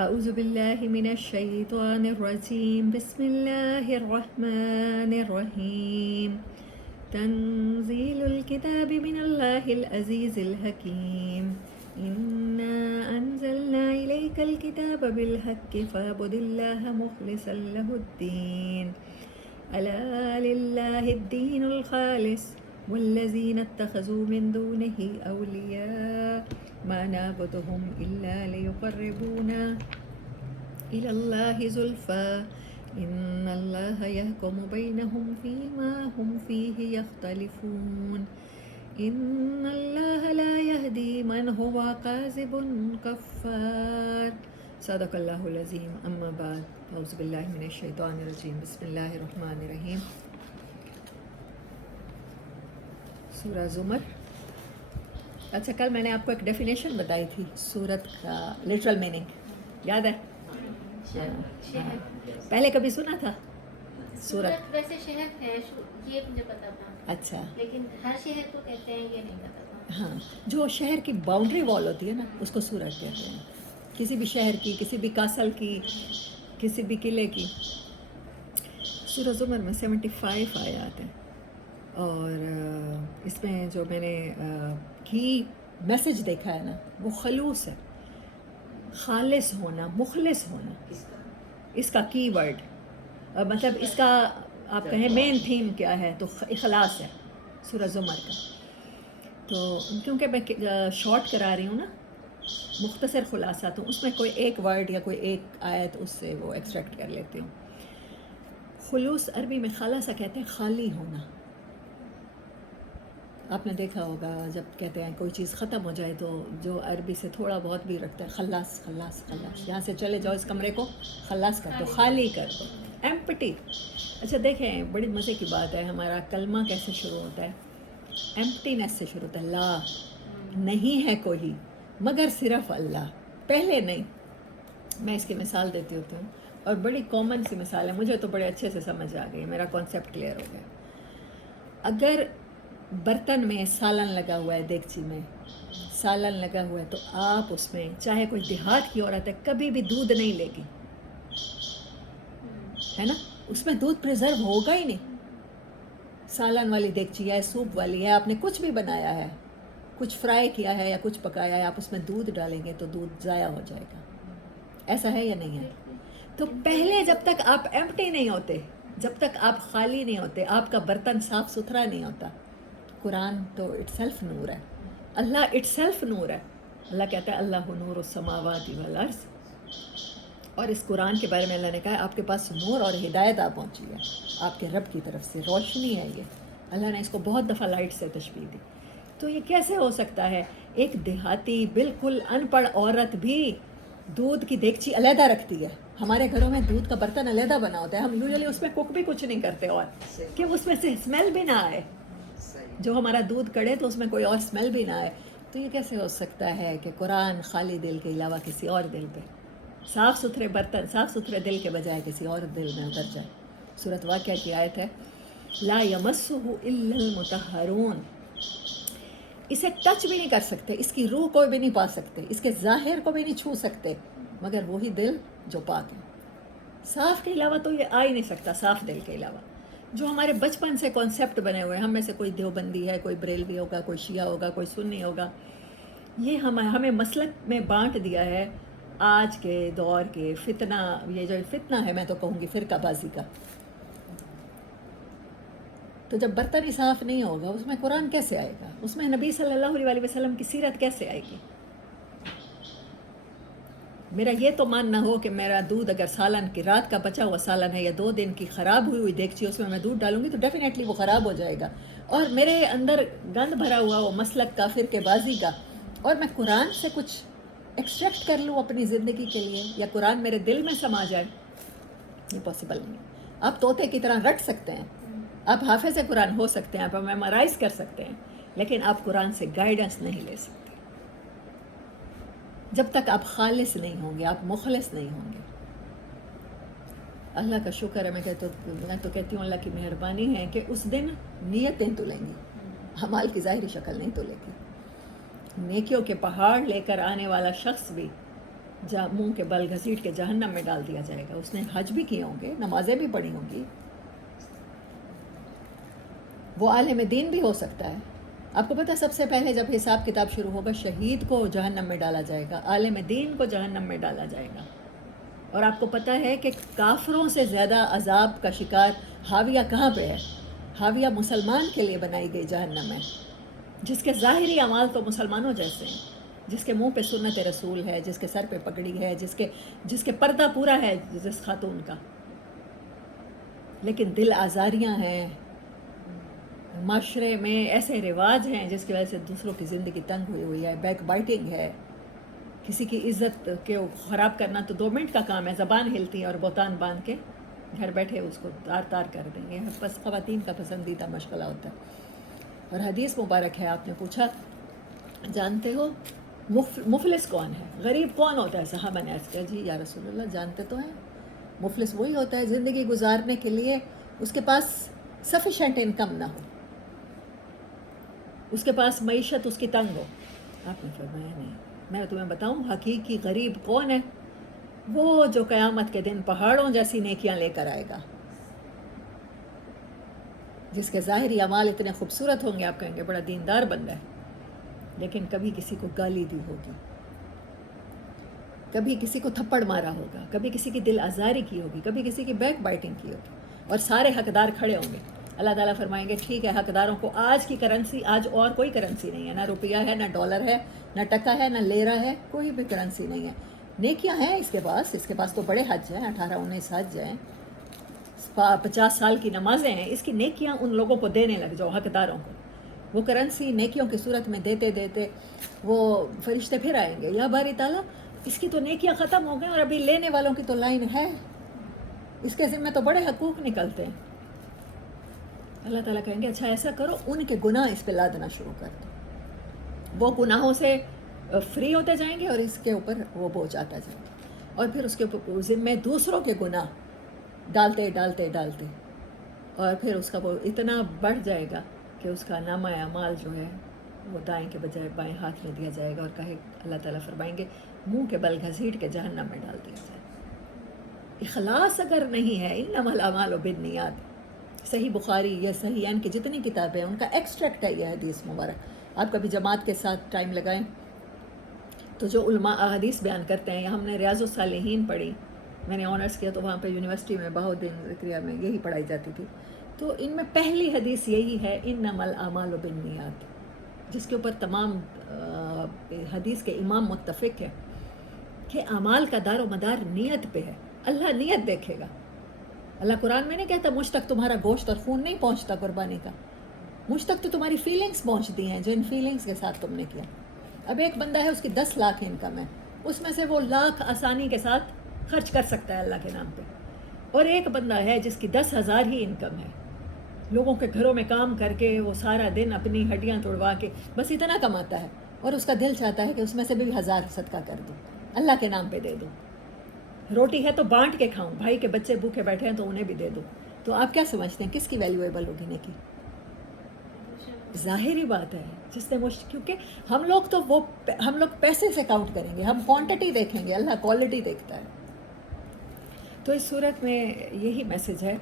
اعوذ باللہ من الشیطان الرجیم بسم اللہ الرحمن الرحیم تنزیل الکتاب من اللہ العزیز الحکیم انا انزلنا الیک الکتاب بالحق فاعبد اللہ مخلصا لہ الدین الا للہ الدین الخالص والذین اتخذوا من دونه اولیاء ما نعبدهم الا ليقربونا الى الله زلفى ان الله يحكم بينهم فيما هم فيه يختلفون ان الله لا يهدي من هو كاذب كفار صدق الله العظیم. اما بعد اعوذ باللہ من الشیطان الرجیم بسم اللہ الرحمن الرحیم. سورہ زمر. اچھا کل میں نے آپ کو ایک ڈیفینیشن بتائی تھی سورت کا لٹرل میننگ یاد ہے؟ پہلے کبھی سنا تھا سورت؟ ویسے شہر ہے یہ مجھے پتا تھا. اچھا لیکن ہر شہر کو کہتے ہیں یہ نہیں پتا تھا. ہاں جو شہر کی باؤنڈری وال ہوتی ہے نا اس کو سورت کہتے ہیں. کسی بھی شہر کی، کسی بھی کاسل کی، کسی بھی قلعے کی. سورہ زمر میں 75 آیات ہیں اور اس میں جو میں نے کی میسج دیکھا ہے نا وہ خلوص ہے، خالص ہونا، مخلص ہونا. اس کا کی ورڈ مطلب اس کا آپ کہیں مین تھیم کیا ہے تو اخلاص ہے سورہ زمر کا. تو کیونکہ میں شارٹ کرا رہی ہوں نا، مختصر خلاصہ، تو اس میں کوئی ایک ورڈ یا کوئی ایک آیت اس سے وہ ایکسٹریکٹ کر لیتی ہوں. خلوص عربی میں خلاصہ کہتے ہیں خالی ہونا. آپ نے دیکھا ہوگا جب کہتے ہیں کوئی چیز ختم ہو جائے تو جو عربی سے تھوڑا بہت بھی رکھتا ہے خلاص خلاص خلاص، یہاں سے چلے جاؤ اس کمرے کو خلاص کر دو، خالی کر دو، ایمپٹی. اچھا دیکھیں بڑی مزے کی بات ہے، ہمارا کلمہ کیسے شروع ہوتا ہے؟ ایمپٹینس سے شروع ہوتا ہے. لا، نہیں ہے کوئی مگر صرف اللہ. پہلے نہیں. میں اس کی مثال دیتی ہوتی ہوں اور بڑی کامن سی مثال ہے، مجھے تو بڑے اچھے سے سمجھ آ گئی، میرا کانسیپٹ کلیئر ہو گیا. اگر برتن میں سالن لگا ہوا ہے، دیگچی میں سالن لگا ہوا ہے، تو آپ اس میں چاہے کوئی دیہات کی عورت ہے کبھی بھی دودھ نہیں لے گی، ہے نا؟ اس میں دودھ پریزرو ہوگا ہی نہیں. سالن والی دیگچی ہے، سوپ والی ہے، آپ نے کچھ بھی بنایا ہے، کچھ فرائی کیا ہے یا کچھ پکایا ہے، آپ اس میں دودھ ڈالیں گے تو دودھ ضائع ہو جائے گا. ایسا ہے یا نہیں ہے؟ تو پہلے جب تک آپ ایمپٹی نہیں ہوتے، جب تک آپ خالی نہیں ہوتے، آپ کا برتن صاف ستھرا نہیں ہوتا. قرآن تو اٹ سیلف نور ہے، اللہ اٹ سیلف نور ہے. اللہ کہتا ہے اللہ نور السماوات والارض. اور اس قرآن کے بارے میں اللہ نے کہا ہے آپ کے پاس نور اور ہدایت آ پہنچی ہے، آپ کے رب کی طرف سے روشنی ہے. یہ اللہ نے اس کو بہت دفعہ لائٹ سے تشبیہ دی. تو یہ کیسے ہو سکتا ہے؟ ایک دیہاتی بالکل ان پڑھ عورت بھی دودھ کی دیگچی علیحدہ رکھتی ہے. ہمارے گھروں میں دودھ کا برتن علیحدہ بنا ہوتا ہے، ہم یوزلی اس میں کوک بھی کچھ نہیں کرتے اور کہ اس میں سے اسمیل بھی نہ آئے، جو ہمارا دودھ کڑے تو اس میں کوئی اور اسمیل بھی نہ آئے. تو یہ کیسے ہو سکتا ہے کہ قرآن خالی دل کے علاوہ کسی اور دل پہ، صاف ستھرے برتن، صاف ستھرے دل کے بجائے کسی اور دل میں اتر جائے؟ سورۃ واقعہ کی آیت ہے لا یمسہ الا المطہرون. اسے ٹچ بھی نہیں کر سکتے، اس کی روح کو بھی نہیں پا سکتے، اس کے ظاہر کو بھی نہیں چھو سکتے مگر وہی دل جو پاک ہے. صاف کے علاوہ تو یہ آ ہی نہیں سکتا. صاف دل کے علاوہ جو ہمارے بچپن سے کانسیپٹ بنے ہوئے ہیں، ہم میں سے کوئی دیوبندی ہے، کوئی بریلوی ہوگا، کوئی شیعہ ہوگا، کوئی سنی ہوگا، یہ ہمیں مسلک میں بانٹ دیا ہے آج کے دور کے فتنہ. یہ جو فتنہ ہے میں تو کہوں گی فرقہ بازی کا. تو جب برتن ہی صاف نہیں ہوگا اس میں قرآن کیسے آئے گا؟ اس میں نبی صلی اللہ علیہ وسلم کی سیرت کیسے آئے گی؟ میرا یہ تو ماننا ہو کہ میرا دودھ اگر سالن کی رات کا بچا ہوا سالن ہے یا 2 دن کی خراب ہوئی دیگچی اس میں میں دودھ ڈالوں گی تو ڈیفینیٹلی وہ خراب ہو جائے گا. اور میرے اندر گند بھرا ہوا وہ مسلک کا فرقہ بازی کا، اور میں قرآن سے کچھ ایکسٹریکٹ کر لوں اپنی زندگی کے لیے، یا قرآن میرے دل میں سما جائے، یہ پاسبل نہیں. آپ طوطے کی طرح رٹ سکتے ہیں، آپ حافظ قرآن ہو سکتے ہیں، آپ میمورائز کر سکتے ہیں، لیکن آپ قرآن سے گائیڈنس نہیں لے سکتے جب تک آپ خالص نہیں ہوں گے، آپ مخلص نہیں ہوں گے. اللہ کا شکر ہے، میں تو کہتی ہوں اللہ کی مہربانی ہے کہ اس دن نیتیں تلیں گی، اعمال کی ظاہری شکل نہیں تلے گی. نیکیوں کے پہاڑ لے کر آنے والا شخص بھی منہ کے بل گھسیٹ کے جہنم میں ڈال دیا جائے گا. اس نے حج بھی کیے ہوں گے, نمازیں بھی پڑھی ہوں گی, وہ عالم دین بھی ہو سکتا ہے. آپ کو پتہ سب سے پہلے جب حساب کتاب شروع ہوگا شہید کو جہنم میں ڈالا جائے گا, عالم دین کو جہنم میں ڈالا جائے گا. اور آپ کو پتہ ہے کہ کافروں سے زیادہ عذاب کا شکار حاویہ کہاں پہ ہے؟ حاویہ مسلمان کے لیے بنائی گئی جہنم ہے, جس کے ظاہری اعمال تو مسلمانوں جیسے ہیں, جس کے منہ پہ سنت رسول ہے, جس کے سر پہ پگڑی ہے, جس کے پردہ پورا ہے جس خاتون کا, لیکن دل آزاریاں ہیں, معاشرے میں ایسے رواج ہیں جس کی وجہ سے دوسروں کی زندگی تنگ ہوئی ہوئی ہے, بیک بائٹنگ ہے, کسی کی عزت کے خراب کرنا تو 2 منٹ کا کام ہے, زبان ہلتی ہے اور بہتان باندھ کے گھر بیٹھے اس کو تار تار کر دیں گے. بس خواتین کا پسندیدہ مشغلہ ہوتا ہے. اور حدیث مبارک ہے, آپ نے پوچھا جانتے ہو مفلس کون ہے, غریب کون ہوتا ہے؟ صحابہ نے عرض کیا جی یا رسول اللہ جانتے تو ہیں, مفلس وہی ہوتا ہے زندگی گزارنے کے لیے اس کے پاس سفیشینٹ انکم نہ ہو, اس کے پاس معیشت اس کی تنگ ہو. آپ نے فرمایا نہیں, میں تمہیں بتاؤں حقیقی غریب کون ہے؟ وہ جو قیامت کے دن پہاڑوں جیسی نیکیاں لے کر آئے گا, جس کے ظاہری اعمال اتنے خوبصورت ہوں گے آپ کہیں گے بڑا دیندار بندہ ہے, لیکن کبھی کسی کو گالی دی ہوگی, کبھی کسی کو تھپڑ مارا ہوگا, کبھی کسی کی دل آزاری کی ہوگی, کبھی کسی کی بیک بائٹنگ کی ہوگی, اور سارے حقدار کھڑے ہوں گے. اللہ تعالیٰ فرمائیں گے ٹھیک ہے, حقداروں کو آج کی کرنسی, آج اور کوئی کرنسی نہیں ہے, نہ روپیہ ہے, نہ ڈالر ہے, نہ ٹکا ہے, نہ لیرا ہے, کوئی بھی کرنسی نہیں ہے. نیکیاں ہیں اس کے پاس تو بڑے حج ہیں, 18-19 حج ہیں, 50 سال کی نمازیں ہیں, اس کی نیکیاں ان لوگوں کو دینے لگ جاؤ, حقداروں کو. وہ کرنسی نیکیوں کی صورت میں دیتے دیتے وہ فرشتے پھر آئیں گے, یا باری تعالیٰ اس کی تو نیکیاں ختم ہو گئیں اور ابھی لینے والوں کی تو لائن ہے, اس کے ذمہ تو بڑے حقوق نکلتے ہیں. اللہ تعالیٰ کہیں گے اچھا ایسا کرو, ان کے گناہ اس پہ لادنا شروع کر دو, وہ گناہوں سے فری ہوتے جائیں گے اور اس کے اوپر وہ بوجھ آتا جائے گا, اور پھر اس کے اوپر ذمہ دوسروں کے گناہ ڈالتے ڈالتے ڈالتے, اور پھر اس کا وہ اتنا بڑھ جائے گا کہ اس کا نامہ اعمال جو ہے وہ دائیں کے بجائے بائیں ہاتھ میں دیا جائے گا, اور کہے اللہ تعالیٰ فرمائیں گے منہ کے بل گھسیٹ کے جہنم میں ڈال دیا جائے. اخلاص اگر نہیں ہے, انما الاعمال بالنیات, صحیح بخاری یا صحیح ان کی جتنی کتابیں ہیں ان کا ایکسٹریکٹ ہے یہ حدیث مبارک. آپ کبھی جماعت کے ساتھ ٹائم لگائیں تو جو علماء احادیث بیان کرتے ہیں, یا ہم نے ریاض الصالحین پڑھی, میں نے آنرس کیا تو وہاں پہ یونیورسٹی میں بہاؤالدین ذکریہ میں یہی پڑھائی جاتی تھی, تو ان میں پہلی حدیث یہی ہے انما الاعمال بالنیات, جس کے اوپر تمام حدیث کے امام متفق ہیں کہ اعمال کا دار و مدار نیت پہ ہے. اللہ نیت دیکھے گا. اللہ قرآن میں نہیں کہتا مجھ تک تمہارا گوشت اور خون نہیں پہنچتا قربانی کا, مجھ تک تو تمہاری فیلنگز پہنچتی ہیں, جو ان فیلنگز کے ساتھ تم نے کیا. اب ایک بندہ ہے اس کی 10 لاکھ انکم ہے, اس میں سے وہ لاکھ آسانی کے ساتھ خرچ کر سکتا ہے اللہ کے نام پہ, اور ایک بندہ ہے جس کی 10,000 ہی انکم ہے, لوگوں کے گھروں میں کام کر کے وہ سارا دن اپنی ہڈیاں توڑوا کے بس اتنا کماتا ہے, اور اس کا دل چاہتا ہے کہ اس میں سے بھی 1000 صدقہ کر دوں, اللہ کے نام پہ دے دوں, روٹی ہے تو بانٹ کے کھاؤں, بھائی کے بچے بھوکے بیٹھے ہیں تو انہیں بھی دے دوں. تو آپ کیا سمجھتے ہیں کس کی ویلیویبل ہوگی نیکی؟ ظاہری بات ہے جس نے کیونکہ ہم لوگ پیسے سے کاؤنٹ کریں گے, ہم کوانٹٹی دیکھیں گے, اللہ کوالٹی دیکھتا ہے. تو اس صورت میں یہی میسج ہے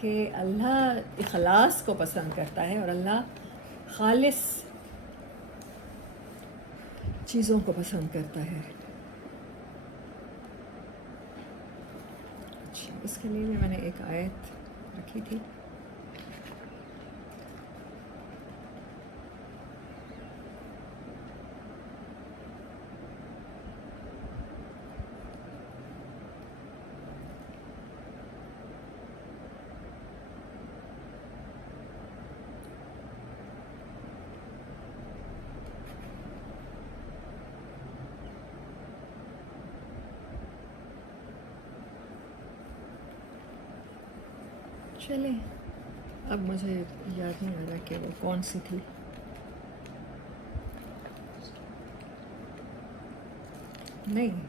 کہ اللہ اخلاص کو پسند کرتا ہے, اور اللہ خالص چیزوں کو پسند کرتا ہے. اس کے لیے بھی میں نے ایک آیت رکھی تھی, چلیں اب مجھے یاد نہیں آ رہا کہ وہ کون سی تھی. نہیں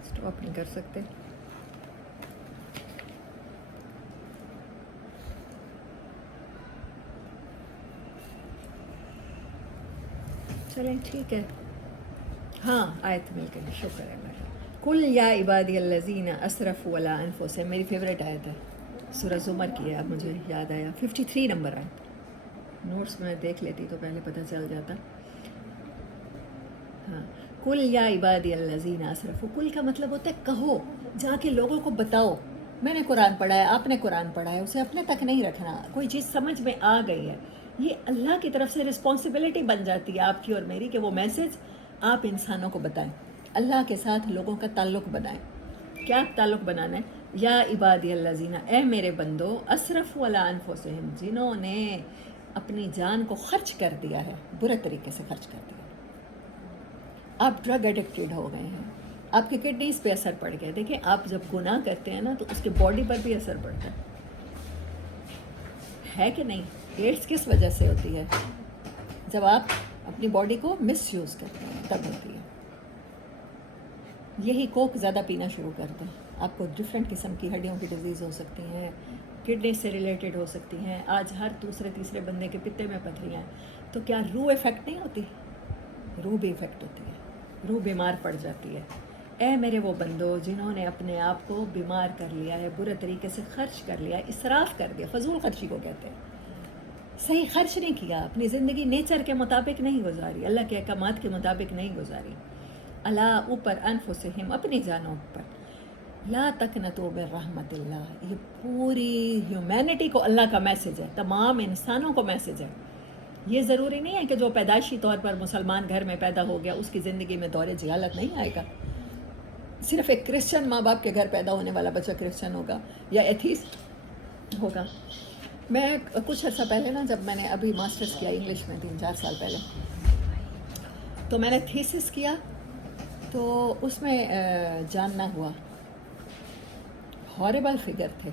اسٹاپ نہیں کر سکتے. چلیں ٹھیک ہے, ہاں آیت مل گئی, شکر ہے اللہ کا. کل یا عبادی الذین اسرفوا علی انفسہم، میری فیوریٹ آیت ہے، سورہ زمر کی ہے، اب مجھے یاد آیا، 53 نمبر آیت، نوٹس میں دیکھ لیتی تو پہلے پتہ چل جاتا. ہاں، کل یا عبادی الذین اسرفوا، کل کا مطلب ہوتا ہے کہو، جا کے لوگوں کو بتاؤ، میں نے قرآن پڑھا ہے، آپ نے قرآن پڑھا ہے، اسے اپنے تک نہیں رکھنا. کوئی چیز سمجھ میں آ گئی ہے، یہ اللہ کی طرف سے رسپانسبلٹی بن جاتی ہے آپ کی اور میری کہ وہ میسج آپ انسانوں کو بتائیں، اللہ کے ساتھ لوگوں کا تعلق بنائیں. کیا تعلق بنانا ہے؟ یا عبادی الذین، اے میرے بندو، اسرفوا علی انفسہم، جنہوں نے اپنی جان کو خرچ کر دیا ہے، برے طریقے سے خرچ کر دیا. آپ ڈرگ ایڈکٹیڈ ہو گئے ہیں، آپ کے کڈنیز پہ اثر پڑ گیا. دیکھیں آپ جب گناہ کرتے ہیں نا تو اس کے باڈی پر بھی اثر پڑتا ہے کہ نہیں؟ ایڈس کس وجہ سے ہوتی ہے؟ جب آپ اپنی باڈی کو مس یوز کرتے ہیں تب ہوتی ہے. یہی کوک زیادہ پینا شروع کر دیں، آپ کو ڈفرینٹ قسم کی ہڈیوں کی ڈیزیز ہو سکتی ہیں، کڈنی سے ریلیٹڈ ہو سکتی ہیں. آج ہر دوسرے تیسرے بندے کے پتے میں پتھریاں ہیں، تو کیا روح افیکٹ نہیں ہوتی؟ روح بھی افیکٹ ہوتی ہے، روح بیمار پڑ جاتی ہے. اے میرے وہ بندو جنہوں نے اپنے آپ کو بیمار کر لیا ہے، برے طریقے سے خرچ کر لیا، اسراف کر دیا، فضول خرچی کو کہتے ہیں. صحیح خرچ نہیں کیا، اپنی زندگی نیچر کے مطابق نہیں گزاری، اللہ کے احکامات کے مطابق نہیں گزاری. اللہ اوپر انفسہم، اپنی جانوں پر. لا تقنطوا من رحمت اللہ، یہ پوری ہیومینٹی کو اللہ کا میسج ہے، تمام انسانوں کو میسج ہے. یہ ضروری نہیں ہے کہ جو پیدائشی طور پر مسلمان گھر میں پیدا ہو گیا اس کی زندگی میں دور جہالت نہیں آئے گا. صرف ایک کرسچن ماں باپ کے گھر پیدا ہونے والا بچہ کرسچن ہوگا یا ایتھیسٹ ہوگا. میں کچھ عرصہ پہلے نا، جب میں نے ابھی ماسٹرز کیا انگلش میں 3-4 سال پہلے، تو میں نے تھیسس کیا، تو اس میں جاننا ہوا، ہاربل فگر تھے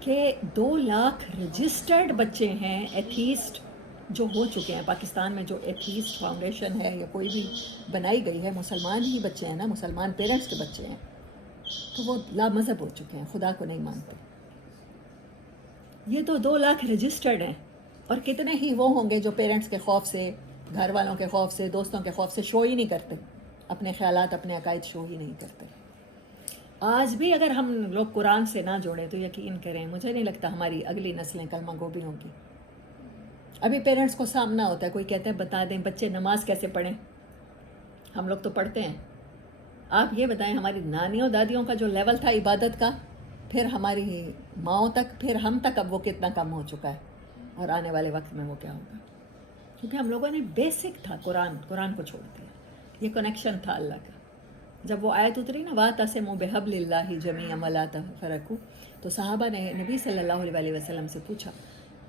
کہ 2 لاکھ رجسٹرڈ بچے ہیں ایتھیسٹ جو ہو چکے ہیں پاکستان میں. جو ایتھیسٹ فاؤنڈیشن ہے یا کوئی بھی بنائی گئی ہے، مسلمان ہی بچے ہیں نا، مسلمان پیرنٹس کے بچے ہیں، تو وہ لا مذہب ہو چکے ہیں، خدا کو نہیں مانتے. یہ تو 2 لاکھ رجسٹرڈ ہیں، اور کتنے ہی وہ ہوں گے جو پیرنٹس کے خوف سے، گھر والوں کے خوف سے، دوستوں کے خوف سے شو ہی نہیں کرتے، اپنے خیالات اپنے عقائد شو ہی نہیں کرتے. آج بھی اگر ہم لوگ قرآن سے نہ جوڑیں تو یقین کریں مجھے نہیں لگتا ہماری اگلی نسلیں کلمہ گو بھی ہوں گی. ابھی پیرنٹس کو سامنا ہوتا ہے، کوئی کہتا ہے بتا دیں بچے نماز کیسے پڑھیں، ہم لوگ تو پڑھتے ہیں. آپ یہ بتائیں ہماری نانیوں دادیوں کا جو لیول تھا عبادت کا، پھر ہماری ماؤں تک، پھر ہم تک اب وہ کتنا کم ہو چکا ہے، اور آنے والے وقت میں وہ کیا ہوگا. کیونکہ ہم لوگوں نے بیسک تھا قرآن کو چھوڑ دیا. یہ کنیکشن تھا اللہ کا. جب وہ آیت اتری نا، وَاعْتَصِمُوا بِحَبْلِ اللَّهِ جَمِيعًا وَلَا تَفَرَّقُوا، تو صحابہ نے نبی صلی اللہ علیہ وسلم سے پوچھا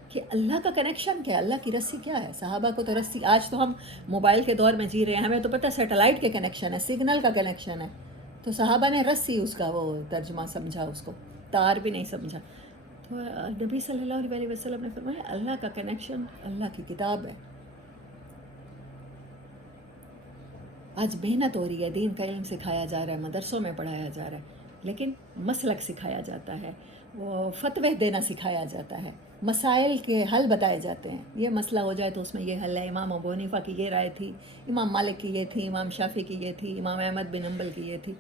کہ اللہ کا کنیکشن کیا ہے، اللہ کی رسی کیا ہے. صحابہ کو تو رسی، آج تو ہم موبائل کے دور میں جی رہے ہیں، ہمیں تو پتہ سیٹلائٹ کے کنیکشن ہے، سگنل کا کنیکشن ہے. تو صحابہ نے رسی اس کا وہ ترجمہ سمجھا، اس کو تار بھی نہیں سمجھا. تو نبی صلی اللہ علیہ وسلم نے فرمایا اللہ کا کنیکشن اللہ کی کتاب ہے. آج محنت ہو رہی ہے، دین کا علم سکھایا جا رہا ہے، مدرسوں میں پڑھایا جا رہا ہے، لیکن مسلک سکھایا جاتا ہے، وہ فتوے دینا سکھایا جاتا ہے، مسائل کے حل بتائے جاتے ہیں. یہ مسئلہ ہو جائے تو اس میں یہ حل ہے، امام ابو حنیفہ کی یہ رائے تھی، امام مالک کی یہ تھی، امام شافعی کی یہ تھی، امام احمد بن حنبل کی یہ تھی.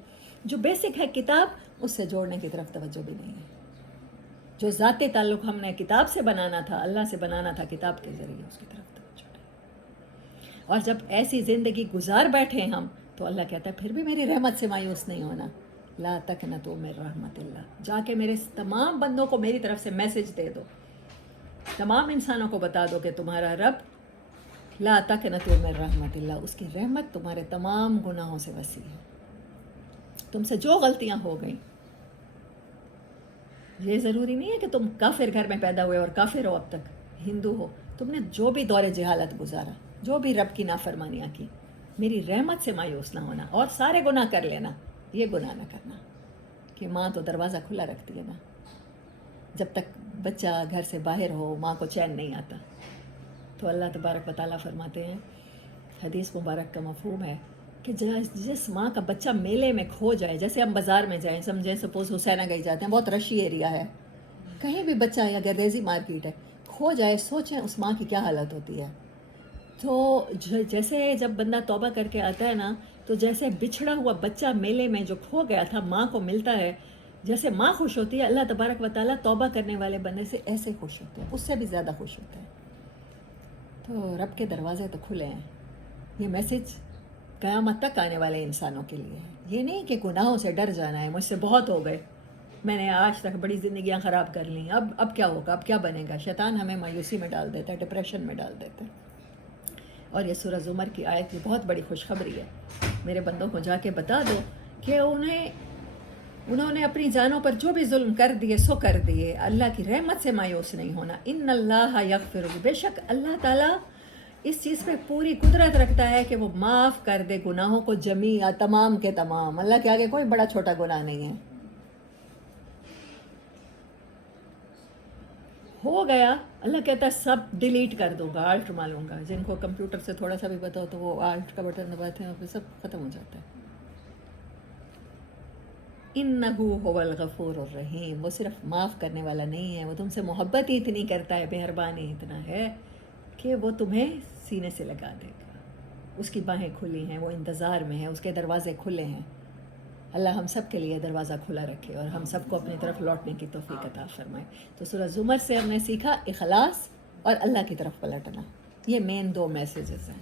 جو بیسک ہے کتاب، اس سے جوڑنے کی طرف توجہ بھی نہیں ہے. جو ذاتی تعلق ہم نے کتاب سے بنانا تھا، اللہ سے بنانا تھا کتاب کے ذریعے، اس کی طرف توجہ نہیں. اور جب ایسی زندگی گزار بیٹھے ہم، تو اللہ کہتا ہے پھر بھی میری رحمت سے مایوس نہیں ہونا. لا تقنطوا من رحمت اللہ، جا کے میرے تمام بندوں کو میری طرف سے میسج دے دو، تمام انسانوں کو بتا دو کہ تمہارا رب لا تقنطوا من رحمت اللہ، اس کی رحمت تمہارے تمام گناہوں سے وسیع ہے. تم سے جو غلطیاں ہو گئیں، یہ ضروری نہیں ہے کہ تم کافر گھر میں پیدا ہوئے اور کافر ہو، اب تک ہندو ہو، تم نے جو بھی دور جہالت گزارا، جو بھی رب کی نافرمانیاں کی، میری رحمت سے مایوس نہ ہونا، اور سارے گناہ کر لینا، یہ گناہ نہ کرنا. کہ ماں تو دروازہ کھلا رکھتی ہے نا، جب تک بچہ گھر سے باہر ہو ماں کو چین نہیں آتا. تو اللہ تبارک و تعالیٰ فرماتے ہیں، حدیث مبارک کا مفہوم ہے کہ جس ماں کا بچہ میلے میں کھو جائے، جیسے ہم بازار میں جائیں، سمجھیں سپوز حسینہ گئی جاتے ہیں، بہت رشی ایریا ہے، کہیں بھی بچہ یا گردیزی مارکیٹ ہے، کھو جائے، سوچیں اس ماں کی کیا حالت ہوتی ہے. تو جیسے جب بندہ توبہ کر کے آتا ہے نا، تو جیسے بچھڑا ہوا بچہ میلے میں جو کھو گیا تھا ماں کو ملتا ہے، جیسے ماں خوش ہوتی ہے، اللہ تبارک و تعالیٰ توبہ کرنے والے بندے سے ایسے خوش ہوتے ہیں، اس سے بھی زیادہ خوش ہوتے ہیں۔ تو رب کے دروازے تو کھلے ہیں۔ یہ میسج قیامت تک آنے والے انسانوں کے لیے ہے۔ یہ نہیں کہ گناہوں سے ڈر جانا ہے، مجھ سے بہت ہو گئے، میں نے آج تک بڑی زندگیاں خراب کر لیں، اب کیا ہوگا، اب کیا بنے گا۔ شیطان ہمیں مایوسی میں ڈال دیتا ہے، ڈپریشن میں ڈال دیتا ہے۔ اور یہ سورہ زمر کی آیت کی بہت بڑی خوشخبری ہے۔ میرے بندوں کو جا کے بتا دو کہ انہوں نے اپنی جانوں پر جو بھی ظلم کر دیے سو کر دیے، اللہ کی رحمت سے مایوس نہیں ہونا۔ ان اللہ یغفر، بے شک اللہ تعالیٰ اس چیز پہ پوری قدرت رکھتا ہے کہ وہ معاف کر دے گناہوں کو جمیع، تمام کے تمام۔ اللہ کے آگے کوئی بڑا چھوٹا گناہ نہیں ہے۔ ہو گیا، اللہ کہتا ہے سب ڈیلیٹ کر دوں گا، آلٹ ماروں گا۔ جن کو کمپیوٹر سے تھوڑا سا بھی پتا ہو تو وہ آلٹ کا بٹن دباتے ہیں اور پھر سب ختم ہو جاتا ہے۔ انہو هو الغفور الرحیم، وہ صرف معاف کرنے والا نہیں ہے، وہ تم سے محبت ہی اتنی کرتا ہے، مہربانی اتنا ہے کہ وہ تمہیں سینے سے لگا دے گا۔ اس کی باہیں کھلی ہیں، وہ انتظار میں ہے، اس کے دروازے کھلے ہیں۔ اللہ ہم سب کے لیے دروازہ کھلا رکھے اور ہم سب کو اپنی طرف لوٹنے کی توفیق عطا فرمائے۔ تو سورہ زمر سے ہم نے سیکھا اخلاص اور اللہ کی طرف پلٹنا، یہ مین 2 میسیجز ہیں۔